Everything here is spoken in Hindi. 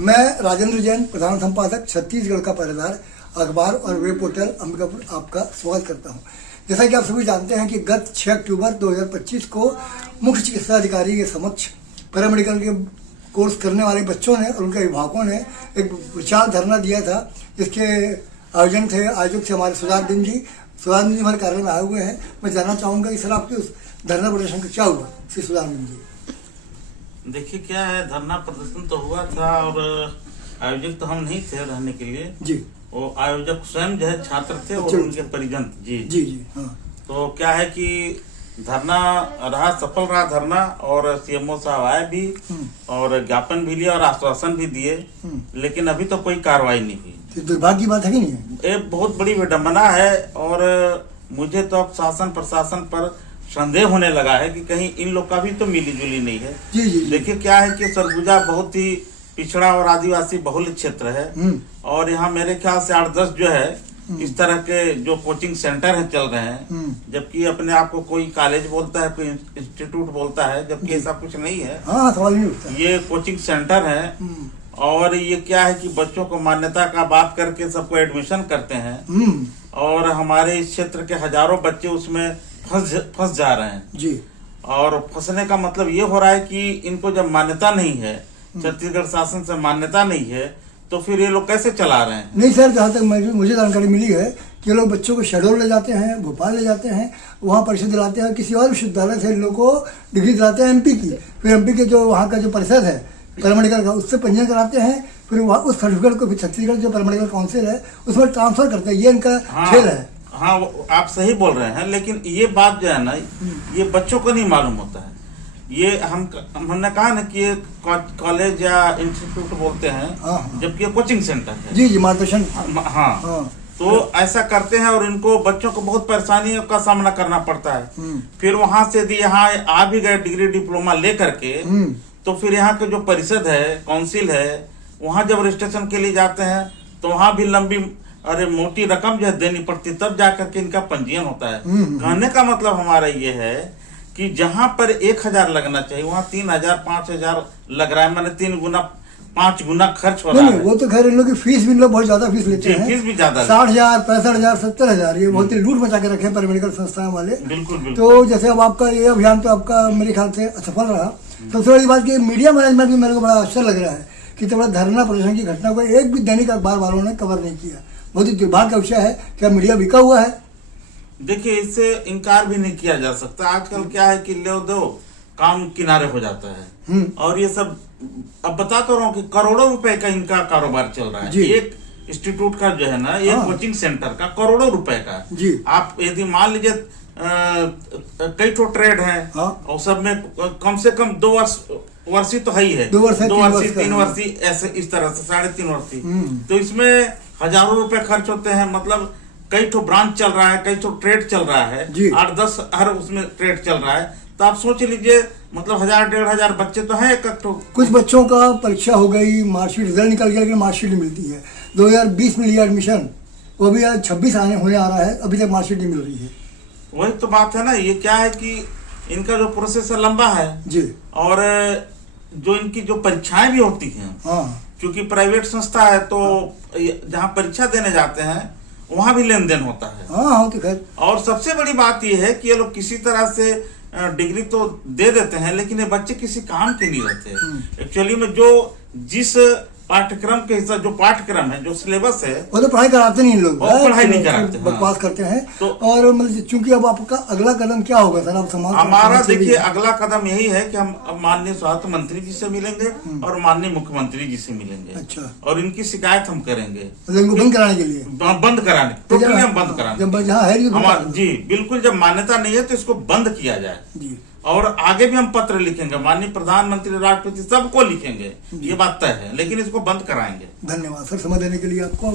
मैं राजेंद्र जैन, प्रधान संपादक, छत्तीसगढ़ का पहरेदार अखबार और वेब पोर्टल अंबिकापुर आपका स्वागत करता हूं। जैसा कि आप सभी जानते हैं कि गत 6 अक्टूबर 2025 को मुख्य चिकित्सा अधिकारी के समक्ष पैरामेडिकल के कोर्स करने वाले बच्चों ने और उनके अभिभावकों ने एक विशाल धरना दिया था, जिसके आयोजक थे हमारे सुजानदीन जी हमारे कार्यालय में आए हुए हैं। मैं जानना चाहूँगा कि सर आपके उस धरना प्रदर्शन का क्या हुआ श्री सुजानदीन जी? देखिए क्या है, धरना प्रदर्शन तो हुआ था और आयोजक तो हम नहीं थे रहने के लिए जी। वो आयोजक स्वयं जो है छात्र थे और उनके परिजन जी जी जी हाँ। तो क्या है कि धरना रहा, सफल रहा धरना, और सीएमओ साहब आए भी और ज्ञापन भी लिया और आश्वासन भी दिए, लेकिन अभी तो कोई कार्रवाई नहीं हुई। दुर्भाग्य की बात है कि नहीं है? ये बहुत बड़ी विडम्बना है और मुझे तो अब शासन प्रशासन पर संदेह होने लगा है कि कहीं इन लोग का भी तो मिली जुली नहीं है। जी जी। देखिए क्या है कि सरगुजा बहुत ही पिछड़ा और आदिवासी बहुल क्षेत्र है और यहाँ मेरे ख्याल से 8-10 जो है इस तरह के जो कोचिंग सेंटर है चल रहे हैं, जबकि अपने आप को कोई कॉलेज बोलता है, कोई इंस्टीट्यूट बोलता है, जबकि ऐसा कुछ नहीं है। हाँ, सवाल नहीं उठता। ये कोचिंग सेंटर है और ये क्या है कि बच्चों को मान्यता का बात करके सबको एडमिशन करते हैं और हमारे इस क्षेत्र के हजारों बच्चे उसमें फंस जा रहे हैं जी। और फंसने का मतलब ये हो रहा है कि इनको जब मान्यता नहीं है, छत्तीसगढ़ शासन से मान्यता नहीं है, तो फिर ये लोग कैसे चला रहे हैं? नहीं सर, जहाँ तक मुझे जानकारी मिली है कि लोग बच्चों को शहडोल ले जाते हैं, भोपाल ले जाते हैं, वहाँ परीक्षा दिलाते हैं, किसी और विश्वविद्यालय से इन लोग को डिग्री दिलाते हैं एमपी की, फिर एमपी के जो वहाँ का जो परिषद है पैरामेडिकल का, उससे पंजीयन कराते हैं, फिर वहाँ उस सर्टिफिकेट को फिर छत्तीसगढ़ जो पैरामेडिकल काउंसिल है उसमें ट्रांसफर करते हैं। ये इनका खेल है। हाँ, आप सही बोल रहे हैं, लेकिन ये बात जो है ना, ये बच्चों को नहीं मालूम होता है। ये हमने कहा ना कि ये कॉलेज या इंस्टीट्यूट बोलते हैं, जबकि ये कोचिंग सेंटर है। जी जी, मार्गदर्शन। हाँ, तो ऐसा करते हैं और इनको बच्चों को बहुत परेशानी का सामना करना पड़ता है। फिर वहां से यदि यहाँ आ भी गए डिग्री डिप्लोमा ले करके, तो फिर यहाँ के जो परिषद है, काउंसिल है, वहां जब रजिस्ट्रेशन के लिए जाते हैं तो वहां भी लंबी मोटी रकम जो है देनी पड़ती, तब जाकर के इनका पंजीयन होता है। कहने का मतलब हमारा ये है कि जहां पर 1000 लगना चाहिए वहां 3000 5000 लग रहा है, मैंने 3 गुना 5 गुना खर्च हो रहा है। वो तो खैर इन लोग की फीस भी लोग बहुत ज्यादा फीस लेते हैं। फीस भी ज्यादा 60,000 65,000 70,000 ये बहुत ही लूट मचा के रखे हैं पैरामेडिकल संस्थाएं वाले। बिल्कुल। तो जैसे अब आपका ये अभियान तो आपका मेरे ख्याल से सफल रहा। सबसे बड़ी बात की मीडिया मैनेजमेंट भी मेरे को बड़ा आश्चर्य लग रहा है कि इतना बड़ा धरना प्रदर्शन की घटना को एक भी दैनिक अखबार वालों ने कवर नहीं किया। बहुत ही दुर्भाग्य का विषय है। क्या मीडिया बिका हुआ है? देखिए, इससे इनकार भी नहीं किया जा सकता। आजकल क्या है कि ले दो काम किनारे हो जाता है और ये सब अब बता तो रहा हूँ कि करोड़ों रुपए का इनका कारोबार चल रहा है। एक इंस्टीट्यूट का जो है ना, एक कोचिंग सेंटर का करोड़ों रुपए का जी। आप यदि मान लीजिए कई तो ट्रेड है और सब में कम से कम 2 वर्षी तो है ही है, 2 वर्षी 3 वर्षी ऐसे इस तरह से 3.5 वर्षी, तो इसमें हजारों रुपए खर्च होते हैं। मतलब कई तो ब्रांच चल रहा है, कई तो ट्रेड चल रहा है, 8-10 हर उसमें ट्रेड चल रहा है। तो आप सोच लीजिए, मतलब 1000-1500 बच्चे तो हैं। कुछ बच्चों का परीक्षा हो गई, मार्कशीट रिजल्ट निकल गया, लेकिन मार्कशीट नहीं मिलती है। 2020 में लिया एडमिशन, वो भी आज 26 होने आ रहा है, अभी तक मार्कशीट नहीं मिल रही है। वही तो बात है ना। ये क्या है कि इनका जो प्रोसेस लंबा है जी, और जो इनकी जो परीक्षाएं भी होती हैं, क्योंकि प्राइवेट संस्था है तो जहाँ परीक्षा देने जाते हैं वहां भी लेन देन होता है। तो खैर, और सबसे बड़ी बात यह है कि ये लोग किसी तरह से डिग्री तो दे देते हैं, लेकिन ये बच्चे किसी काम के नहीं रहते। एक्चुअली में जो जिस पाठ्यक्रम के हिसाब जो पाठ्यक्रम है, जो सिलेबस है, वो तो पढ़ाई कराते नहीं लोग, पढ़ाई नहीं कराते, बकवास करते हैं। तो और मतलब चूंकि अब आपका अगला कदम क्या होगा सर? आप हमारा देखिए अगला कदम यही है कि हम माननीय स्वास्थ्य मंत्री जी से मिलेंगे और माननीय मुख्यमंत्री जी से मिलेंगे। अच्छा। और इनकी शिकायत हम करेंगे बंद कराने के लिए, बंद कराने, टोटली हम बंद कराने जी। बिल्कुल, जब मान्यता नहीं है तो इसको बंद किया जाए जी। और आगे भी हम पत्र लिखेंगे, माननीय प्रधानमंत्री, राष्ट्रपति, सबको लिखेंगे, ये बात तय है, लेकिन इसको बंद कराएंगे। धन्यवाद सर समय देने के लिए आपको।